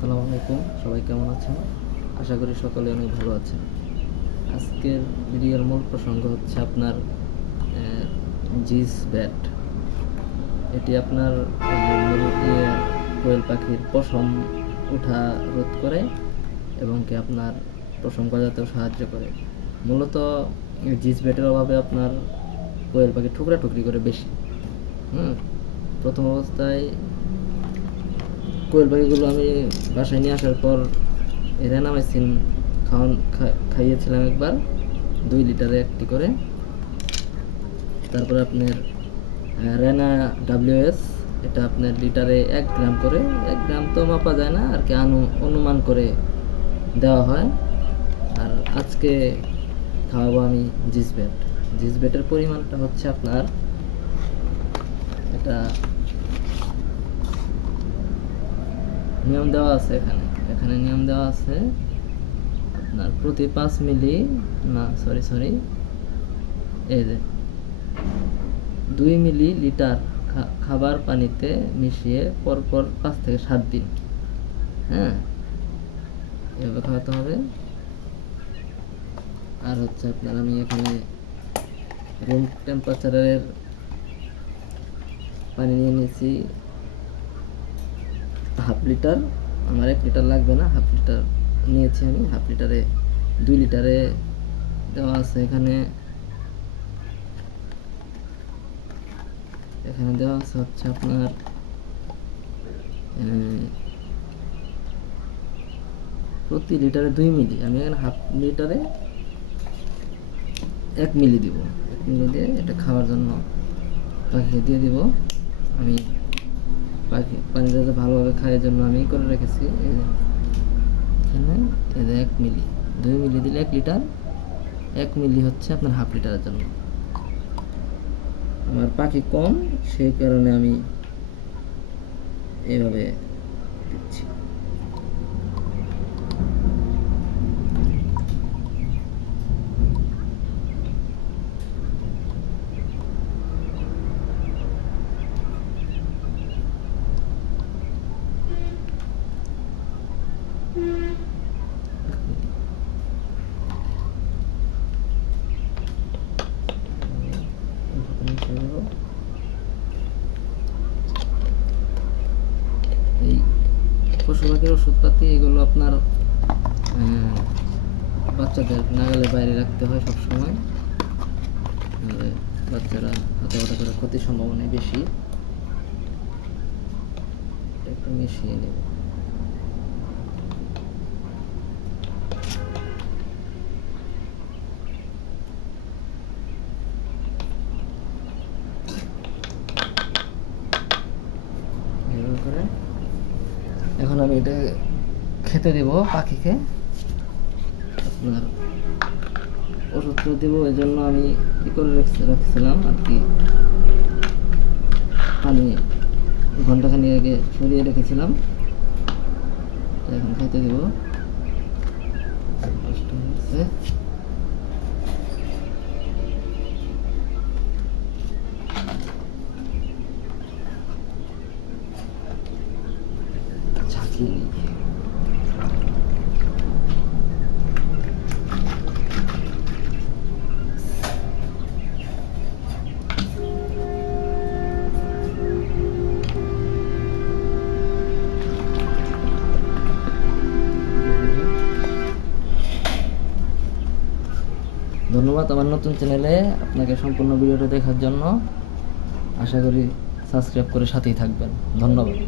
আসসালামু আলাইকুম, সবাই কেমন আছেন? আশা করি সকলে অনেক ভালো আছেন। আজকের ভিডিওর মূল প্রসঙ্গ হচ্ছে আপনার জিস ব্যাট। এটি আপনার কোয়েল পাখির পশম ওঠা রোধ করে এবং কি আপনার পশম গজাতেও সাহায্য করে। মূলত জিস ব্যাটের অভাবে আপনার কোয়েল পাখি ঠুকরা ঠুকরি করে বেশি। প্রথম অবস্থায় কোয়েল পাখিগুলো আমি বাসায় নিয়ে আসার পর রেনামাইসিন খাইয়েছিলাম একবার 2 লিটারে একটি করে। তারপরে আপনার রেনা WS, এটা আপনার লিটারে 1 গ্রাম করে, 1 গ্রাম তো মাপা যায় না আর কি, অনুমান করে দেওয়া হয়। আর আজকে খাওয়াবো আমি জিস ব্যাটের পরিমাণটা হচ্ছে আপনার, এটা নিয়ম দেওয়া আছে, এখানে নিয়ম দেওয়া আছে আপনার প্রতি 5 মিলি না সরি এই যে 2 মিলি লিটার খাবার পানিতে মিশিয়ে পরপর 5 থেকে 7 দিন এভাবে খাওয়াতে হবে। আর হচ্ছে আপনার আমি এখানে রুম টেম্পারেচারের পানি নিয়ে নিয়েছি হাফ লিটার। আমার 1 লিটার লাগবে না, হাফ লিটার নিয়েছি আমি। হাফ লিটারে 2 লিটারে দেওয়া আছে এখানে দেওয়া আছে হচ্ছে আপনার প্রতি লিটারে 2 মিলি। আমি এখানে হাফ লিটারে 1 মিলি দিব। 1 মিলি দিয়ে এটা খাওয়ার জন্য পাখিকে দিয়ে দিব। আমি পানি যাতে ভালোভাবে খায় জন্য আমি করে রেখেছি এখানে। এই যে 1 মিলি, 2 মিলি দিলে 1 লিটার, 1 মিলি হচ্ছে আপনার হাফ লিটারের জন্য। আমার পাখি কম, সেই কারণে আমি এইভাবে দিচ্ছি। এই পশু পাখির ওষুধপাতি এগুলো আপনার বাচ্চাদের নাগালের বাইরে রাখতে হয় সবসময়, নাহলে বাচ্চারা হাতাবাতা করে ক্ষতির সম্ভাবনা বেশি। একটু মিশিয়ে নেব। করে এখন আমি এটা খেতে দেব পাখিকে। আপনার ওষুধটা দেবো, এই জন্য আমি করে রাখছিলাম আর কি, পানি ঘন্টাখানিক আগে সরিয়ে রেখেছিলাম। এখন খেতে দেব। ধন্যবাদ আমার নতুন চ্যানেলে আপনাকে সম্পূর্ণ ভিডিওটা দেখার জন্য। আশা করি সাবস্ক্রাইব করে সাথেই থাকবেন। ধন্যবাদ।